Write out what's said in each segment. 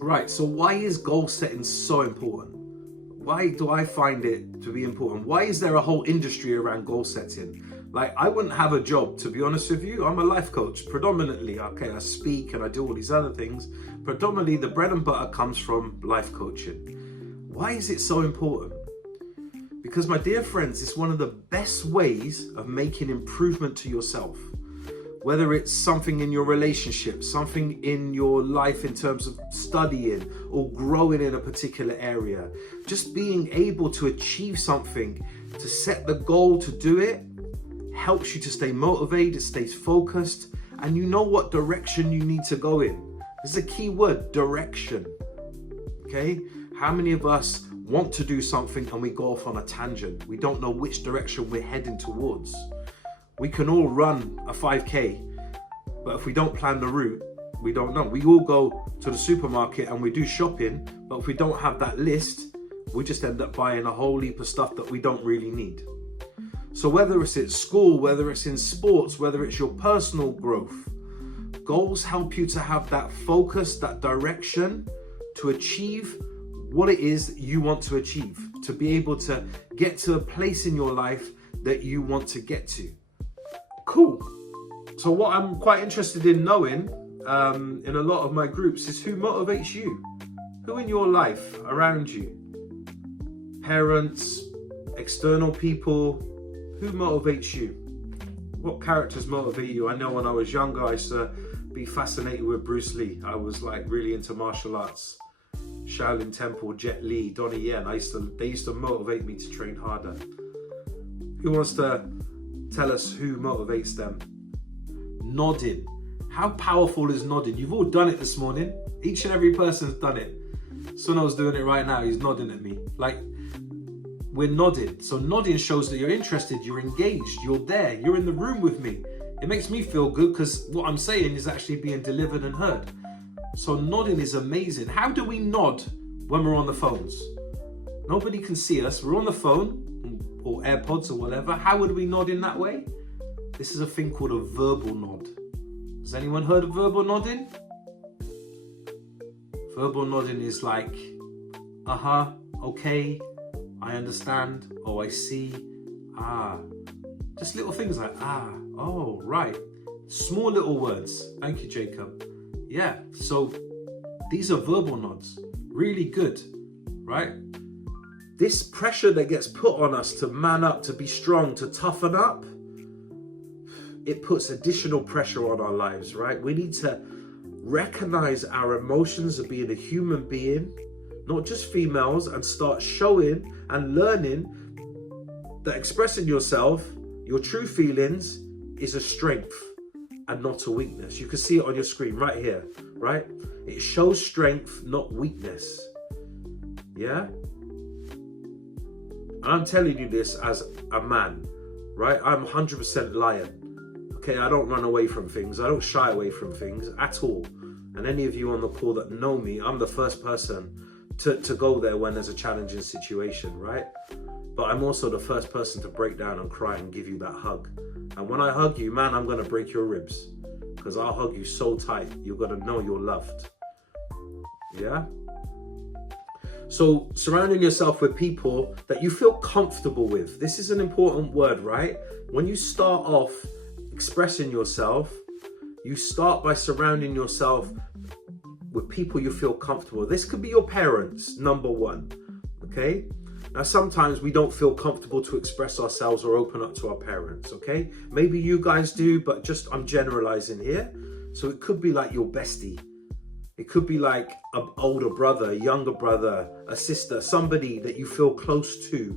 Right, so why is goal setting so important? Why do I find it to be important? Why is there a whole industry around goal setting? Like, I wouldn't have a job, to be honest with you. I'm a life coach, predominantly. Okay, I speak and I do all these other things. Predominantly, the bread and butter comes from life coaching. Why is it so important? Because, my dear friends, it's one of the best ways of making improvement to yourself. Whether it's something in your relationship, something in your life in terms of studying or growing in a particular area, just being able to achieve something, to set the goal to do it, helps you to stay motivated, stays focused, and you know what direction you need to go in. This is a key word, direction. Okay? How many of us want to do something and we go off on a tangent? We don't know which direction we're heading towards. We can all run a 5K, but if we don't plan the route, we don't know. We all go to the supermarket and we do shopping, but if we don't have that list, we just end up buying a whole heap of stuff that we don't really need. So whether it's at school, whether it's in sports, whether it's your personal growth, goals help you to have that focus, that direction to achieve what it is that you want to achieve, to be able to get to a place in your life that you want to get to. Cool. So what I'm quite interested in knowing in a lot of my groups is who motivates you? Who in your life around you? Parents, external people, who motivates you? What characters motivate you? I know when I was younger, I used to be fascinated with Bruce Lee. I was like really into martial arts. Shaolin Temple, Jet Li, Donnie Yen. They used to motivate me to train harder. Who wants to tell us who motivates them? Nodding. How powerful is nodding? You've all done it this morning. Each and every person's done it. Suno's doing it right now. He's nodding at me. Like, we're nodding. So nodding shows that you're interested, you're engaged, you're there, you're in the room with me. It makes me feel good because what I'm saying is actually being delivered and heard. So nodding is amazing. How do we nod when we're on the phones? Nobody can see us. We're on the phone or AirPods or whatever. How would we nod in that way? This is a thing called a verbal nod. Has anyone heard of verbal nodding? Verbal nodding is like, okay, I understand, oh, I see, just little things like, oh, right. Small little words. Thank you, Jacob. Yeah, so these are verbal nods. Really good, right? This pressure that gets put on us to man up, to be strong, to toughen up, it puts additional pressure on our lives, right? We need to recognize our emotions of being a human being, not just females, and start showing and learning that expressing yourself, your true feelings, is a strength and not a weakness. You can see it on your screen right here, right? It shows strength, not weakness. Yeah? And I'm telling you this as a man, right? I'm 100% lion. Okay, I don't run away from things. I don't shy away from things at all. And any of you on the call that know me, I'm the first person to go there when there's a challenging situation, right? But I'm also the first person to break down and cry and give you that hug. And when I hug you, man, I'm gonna break your ribs because I'll hug you so tight, you're gonna know you're loved. Yeah? So surrounding yourself with people that you feel comfortable with. This is an important word, right? When you start off expressing yourself, you start by surrounding yourself with people you feel comfortable with. This could be your parents, number one, okay? Now, sometimes we don't feel comfortable to express ourselves or open up to our parents, okay? Maybe you guys do, but just I'm generalizing here. So it could be like your bestie. It could be like an older brother, a younger brother, a sister, somebody that you feel close to,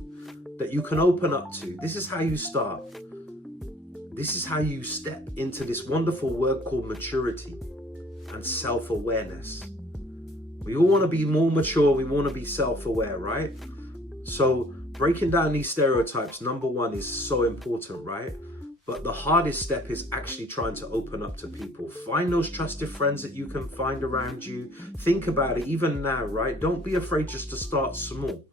that you can open up to. This is how you start. This is how you step into this wonderful word called maturity and self-awareness. We all want to be more mature. We want to be self-aware, right? So breaking down these stereotypes, number one, is so important, right? But the hardest step is actually trying to open up to people. Find those trusted friends that you can find around you. Think about it even now, right? Don't be afraid just to start small.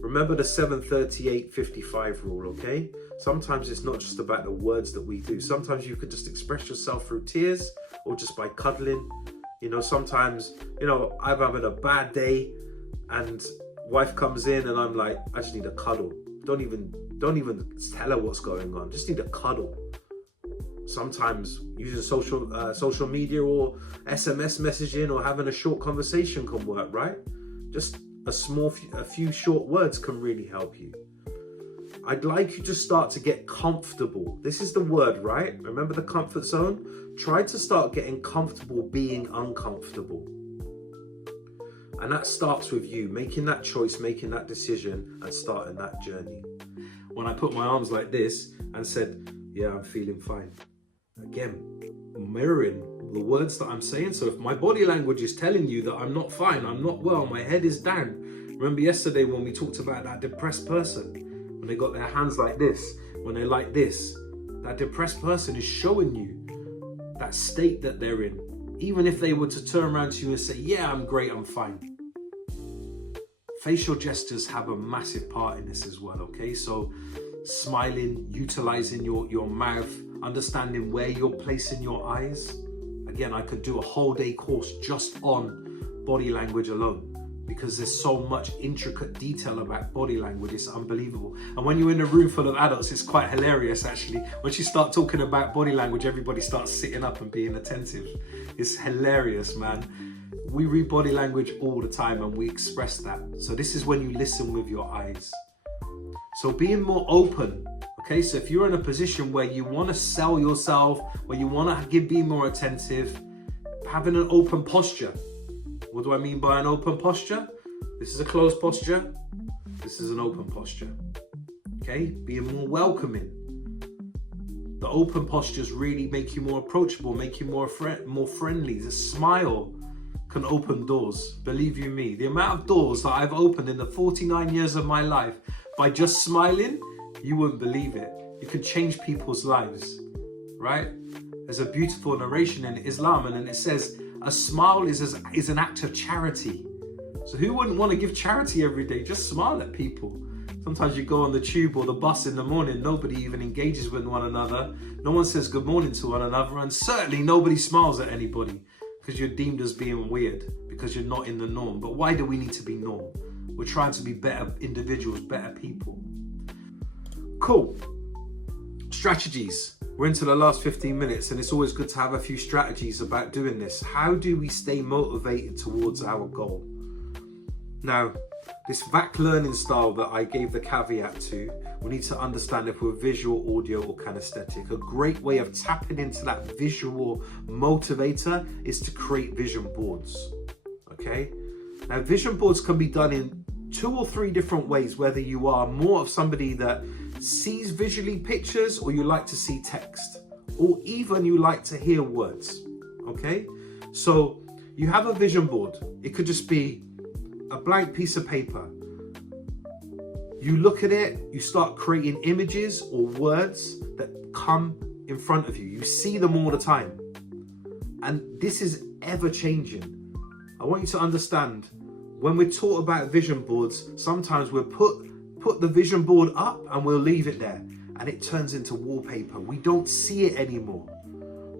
Remember the 7:38:55 rule, okay? Sometimes it's not just about the words that we do. Sometimes you could just express yourself through tears or just by cuddling. You know, sometimes, you know, I'm having a bad day and wife comes in and I'm like, I just need a cuddle. Don't even tell her what's going on. Just need a cuddle. Sometimes using social media or SMS messaging or having a short conversation can work, right? Just a few short words can really help you. I'd like you to start to get comfortable. This is the word, right? Remember the comfort zone? Try to start getting comfortable being uncomfortable. And that starts with you making that choice, making that decision, and starting that journey. When I put my arms like this and said, yeah, I'm feeling fine. Again, mirroring the words that I'm saying. So if my body language is telling you that I'm not fine, I'm not well, my head is down. Remember yesterday when we talked about that depressed person? When they got their hands like this, when they're like this, that depressed person is showing you that state that they're in. Even if they were to turn around to you and say, yeah, I'm great, I'm fine. Facial gestures have a massive part in this as well, okay? So smiling, utilizing your mouth, understanding where you're placing your eyes. Again, I could do a whole day course just on body language alone, because there's so much intricate detail about body language. It's unbelievable. And when you're in a room full of adults, it's quite hilarious actually. Once you start talking about body language, everybody starts sitting up and being attentive. It's hilarious, man. We read body language all the time and we express that. So this is when you listen with your eyes. So being more open, okay? So if you're in a position where you want to sell yourself, where you want to be more attentive, having an open posture. What do I mean by an open posture? This is a closed posture. This is an open posture. Okay? Being more welcoming. The open postures really make you more approachable, make you more friendly. The smile can open doors. Believe you me, the amount of doors that I've opened in the 49 years of my life by just smiling, you wouldn't believe it. You can change people's lives, right? There's a beautiful narration in Islam and it says, a smile is an act of charity. So who wouldn't want to give charity every day? Just smile at people. Sometimes you go on the tube or the bus in the morning, nobody even engages with one another. No one says good morning to one another, and certainly nobody smiles at anybody because you're deemed as being weird, because you're not in the norm. But why do we need to be norm? We're trying to be better individuals, better people. Cool. Strategies. We're into the last 15 minutes and it's always good to have a few strategies about doing this. How do we stay motivated towards our goal? Now, this VAC learning style that I gave the caveat to, we need to understand if we're visual, audio, or kinesthetic. A great way of tapping into that visual motivator is to create vision boards, okay? Now, vision boards can be done in 2 or 3 different ways, whether you are more of somebody that sees visually pictures or you like to see text, or even you like to hear words, okay? So you have a vision board. It could just be a blank piece of paper. You look at it, you start creating images or words that come in front of you. You see them all the time. And this is ever changing. I want you to understand, when we're taught about vision boards, sometimes we'll put the vision board up and we'll leave it there and it turns into wallpaper. We don't see it anymore.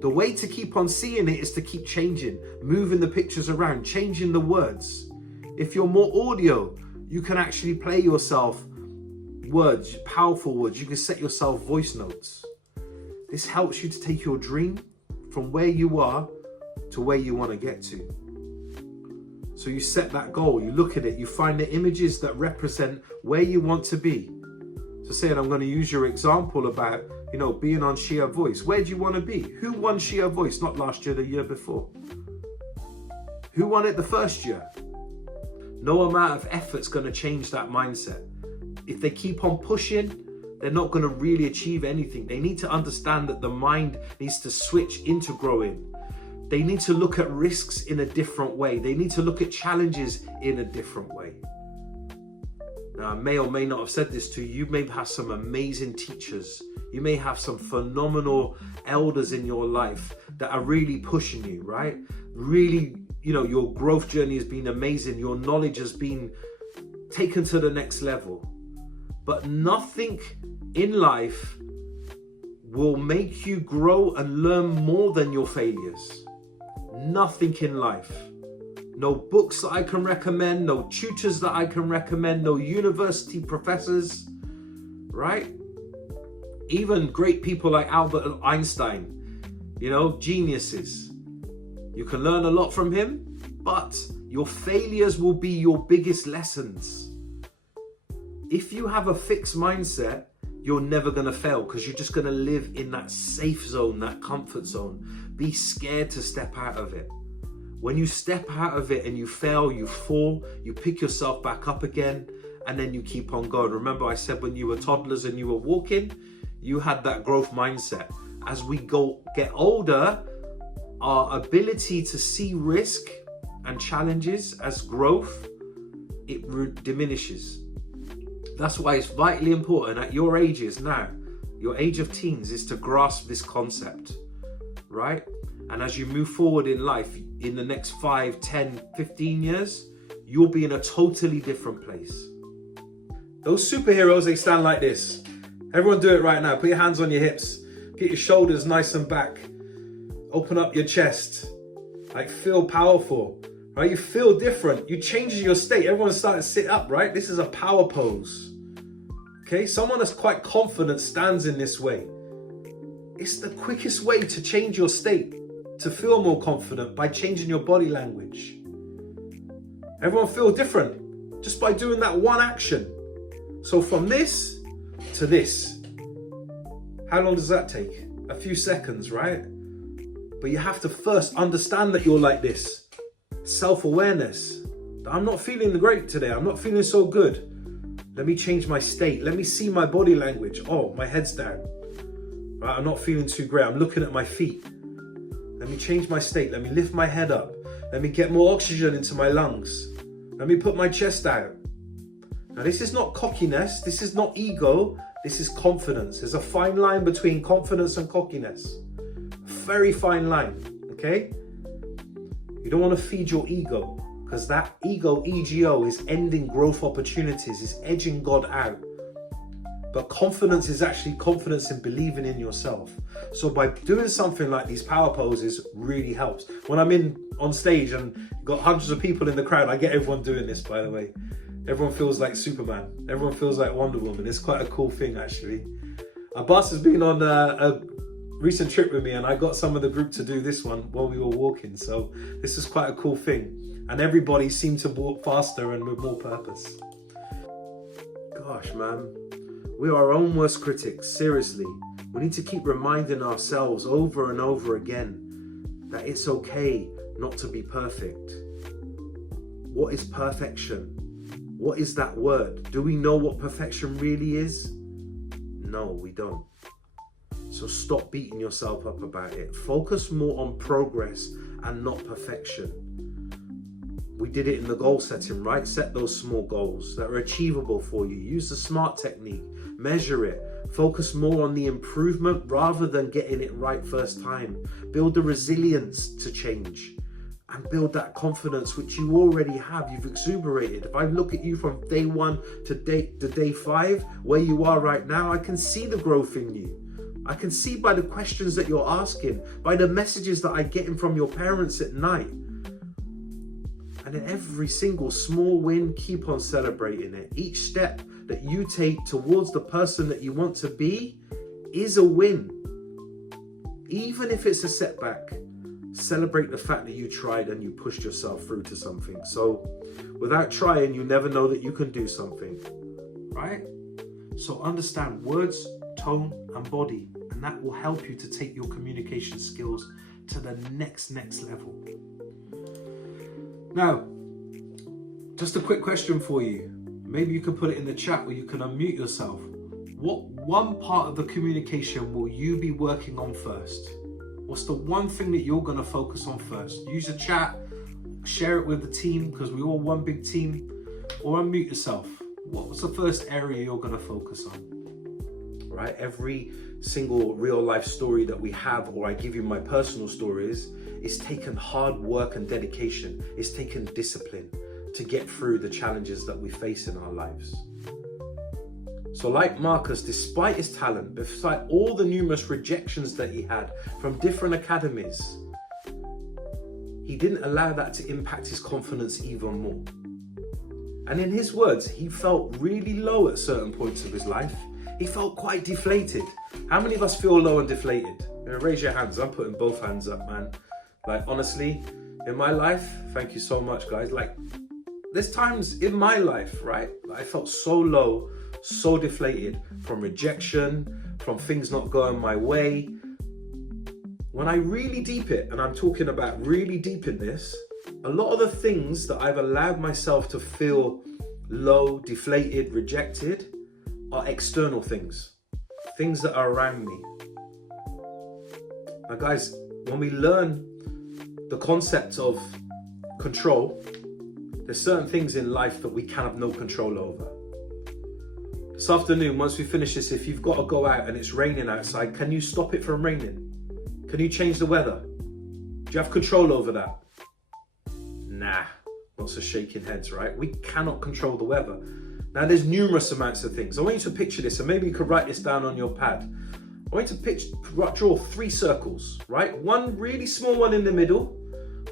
The way to keep on seeing it is to keep changing, moving the pictures around, changing the words. If you're more audio, you can actually play yourself words, powerful words. You can set yourself voice notes. This helps you to take your dream from where you are to where you want to get to. So you set that goal, you look at it, you find the images that represent where you want to be. So saying, I'm going to use your example about, being on Shia Voice. Where do you want to be? Who won Shia Voice? Not last year, the year before. Who won it the first year? No amount of effort's going to change that mindset. If they keep on pushing, they're not going to really achieve anything. They need to understand that the mind needs to switch into growing. They need to look at risks in a different way. They need to look at challenges in a different way. Now, I may or may not have said this to you. You may have some amazing teachers. You may have some phenomenal elders in your life that are really pushing you, right? Really, your growth journey has been amazing. Your knowledge has been taken to the next level. But nothing in life will make you grow and learn more than your failures. nothing in life. No books that I can recommend, no tutors that I can recommend, no university professors, right? Even great people like Albert Einstein, you know, geniuses. You can learn a lot from him, but your failures will be your biggest lessons. If you have a fixed mindset, you're never going to fail because you're just going to live in that safe zone, that comfort zone. Be scared to step out of it. When you step out of it and you fail, you fall, you pick yourself back up again, and then you keep on going. Remember I said when you were toddlers and you were walking, you had that growth mindset. As we get older, our ability to see risk and challenges as growth, it diminishes. That's why it's vitally important at your ages now, your age of teens, is to grasp this concept, right? And as you move forward in life, in the next 5, 10, 15 years, you'll be in a totally different place. Those superheroes, they stand like this. Everyone do it right now. Put your hands on your hips. Get your shoulders nice and back. Open up your chest. Like, feel powerful, right? You feel different. You change your state. Everyone start to sit up, right? This is a power pose. Okay, someone that's quite confident stands in this way. It's the quickest way to change your state, to feel more confident, by changing your body language. Everyone feel different just by doing that one action. So from this to this, how long does that take? A few seconds, right? But you have to first understand that you're like this. Self-awareness. I'm not feeling great today. I'm not feeling so good. Let me change my state. Let me see my body language. Oh, my head's down. Right, I'm not feeling too great. I'm looking at my feet. Let me change my state. Let me lift my head up. Let me get more oxygen into my lungs. Let me put my chest out. Now, this is not cockiness. This is not ego. This is confidence. There's a fine line between confidence and cockiness. A very fine line, okay? You don't want to feed your ego, because that ego is ending growth opportunities, is edging God out. But confidence is actually confidence in believing in yourself. So by doing something like these power poses really helps. When I'm on stage and got hundreds of people in the crowd, I get everyone doing this, by the way. Everyone feels like Superman. Everyone feels like Wonder Woman. It's quite a cool thing, actually. Abbas has been on a recent trip with me, and I got some of the group to do this one while we were walking. So this is quite a cool thing. And everybody seemed to walk faster and with more purpose. Gosh, man. We are our own worst critics, seriously. We need to keep reminding ourselves over and over again that it's okay not to be perfect. What is perfection? What is that word? Do we know what perfection really is? No, we don't. So stop beating yourself up about it. Focus more on progress and not perfection. We did it in the goal setting, right? Set those small goals that are achievable for you. Use the SMART technique. Measure it. Focus more on the improvement rather than getting it right first time. Build the resilience to change and build that confidence, which you already have. You've exuberated. If I look at you from day 1 to day 5, where you are right now, I can see the growth in you. I can see by the questions that you're asking, by the messages that I get in from your parents at night. And in every single small win, keep on celebrating it. Each step that you take towards the person that you want to be is a win. Even if it's a setback, celebrate the fact that you tried and you pushed yourself through to something. So without trying, you never know that you can do something, right? So understand words, tone, and body, and that will help you to take your communication skills to the next level. Now, just a quick question for you. Maybe you can put it in the chat or you can unmute yourself. What one part of the communication will you be working on first? What's the one thing that you're going to focus on first? Use the chat, share it with the team, because we're all one big team, or unmute yourself. What's the first area you're going to focus on? Right? Every single real life story that we have, or I give you my personal stories, it's taken hard work and dedication. It's taken discipline to get through the challenges that we face in our lives. So like Marcus, despite his talent, despite all the numerous rejections that he had from different academies, he didn't allow that to impact his confidence even more. And in his words, he felt really low at certain points of his life. He felt quite deflated. How many of us feel low and deflated? Raise your hands. I'm putting both hands up, man. Like, honestly, in my life, thank you so much, guys. Like, there's times in my life, right, I felt so low, so deflated from rejection, from things not going my way. When I really deep it, and I'm talking about really deep in this, a lot of the things that I've allowed myself to feel low, deflated, rejected are external things that are around me. Now, guys, when we learn the concept of control, there's certain things in life that we can have no control over. This afternoon, once we finish this, if you've got to go out and it's raining outside, can you stop it from raining? Can you change the weather? Do you have control over that? Nah, lots of shaking heads, right? We cannot control the weather. Now, there's numerous amounts of things. I want you to picture this, and maybe you could write this down on your pad. I want you to draw 3 circles, right? One really small one in the middle,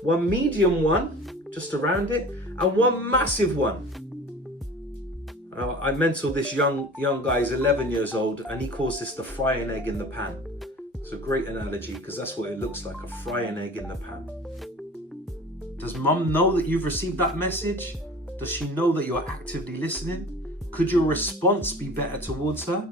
one medium one just around it, and one massive one. I mentor this young guy, he's 11 years old, and he calls this the frying egg in the pan. It's a great analogy because that's what it looks like, a frying egg in the pan. Does mum know that you've received that message? Does she know that you're actively listening? Could your response be better towards her?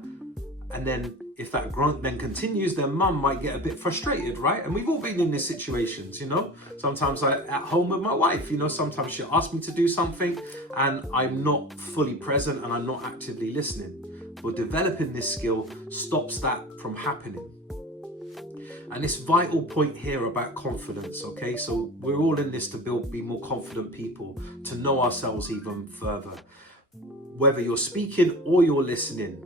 And then if that grunt then continues, then mum might get a bit frustrated, right? And we've all been in these situations, you know? Sometimes at home with my wife, you know, sometimes she'll ask me to do something and I'm not fully present and I'm not actively listening. But developing this skill stops that from happening. And this vital point here about confidence, okay? So we're all in this to be more confident people, to know ourselves even further. Whether you're speaking or you're listening,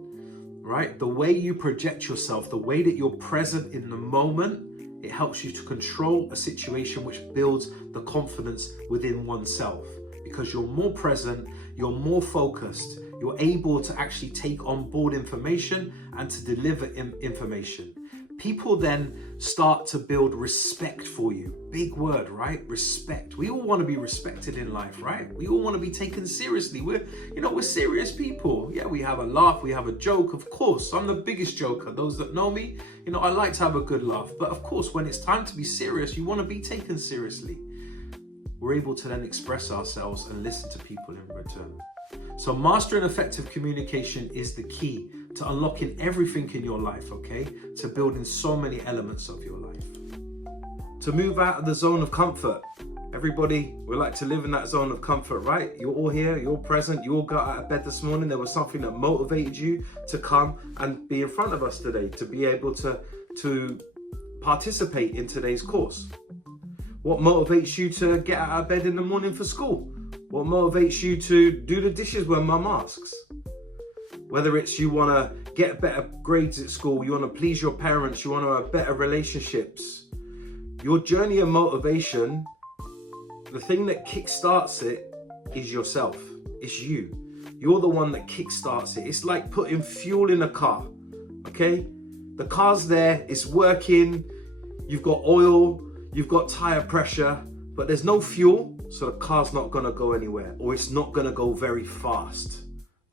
right? The way you project yourself, the way that you're present in the moment, it helps you to control a situation, which builds the confidence within oneself. Because you're more present, you're more focused, you're able to actually take on board information and to deliver information. People then start to build respect for you. Big word, right? Respect. We all want to be respected in life, right? We all want to be taken seriously. We're serious people. Yeah, we have a laugh, we have a joke. Of course, I'm the biggest joker. Those that know me, I like to have a good laugh. But of course, when it's time to be serious, you want to be taken seriously. We're able to then express ourselves and listen to people in return. So mastering effective communication is the key to unlocking everything in your life, okay? To building so many elements of your life. To move out of the zone of comfort. Everybody, we like to live in that zone of comfort, right? You're all here, you're present, you all got out of bed this morning. There was something that motivated you to come and be in front of us today, to be able to participate in today's course. What motivates you to get out of bed in the morning for school? What motivates you to do the dishes when mum asks? Whether it's you want to get better grades at school, you want to please your parents, you want to have better relationships. Your journey of motivation, the thing that kickstarts it is yourself. It's you. You're the one that kickstarts it. It's like putting fuel in a car, okay? The car's there, it's working, you've got oil, you've got tire pressure, but there's no fuel, so the car's not going to go anywhere, or it's not going to go very fast,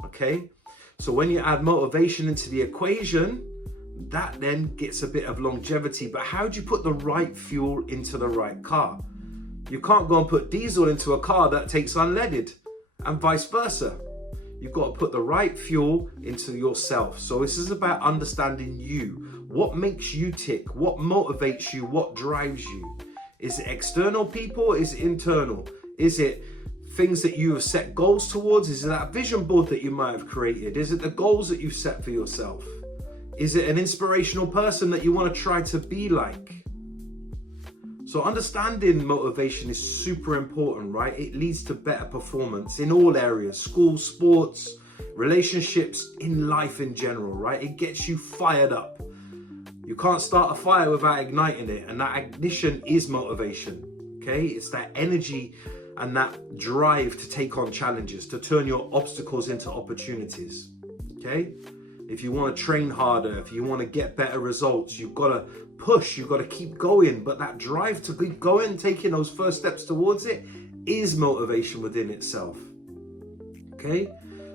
okay? So when you add motivation into the equation, that then gets a bit of longevity. But how do you put the right fuel into the right car? You can't go and put diesel into a car that takes unleaded, and vice versa. You've got to put the right fuel into yourself. So this is about understanding you. What makes you tick? What motivates you? What drives you? Is it external people? Is it internal? Is it things that you have set goals towards? Is it that vision board that you might have created? Is it the goals that you've set for yourself? Is it an inspirational person that you want to try to be like? So understanding motivation is super important, right? It leads to better performance in all areas, school, sports, relationships, in life in general, right? It gets you fired up. You can't start a fire without igniting it, and that ignition is motivation, okay? It's that energy and that drive to take on challenges, to turn your obstacles into opportunities, okay? If you want to train harder, if you want to get better results, you've got to push, you've got to keep going. But that drive to keep going, taking those first steps towards it, is motivation within itself. Okay?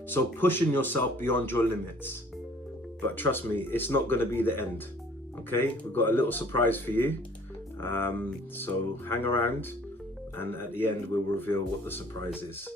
So pushing yourself beyond your limits. But trust me, it's not going to be the end. Okay? We've got a little surprise for you. So hang around, and at the end we'll reveal what the surprise is.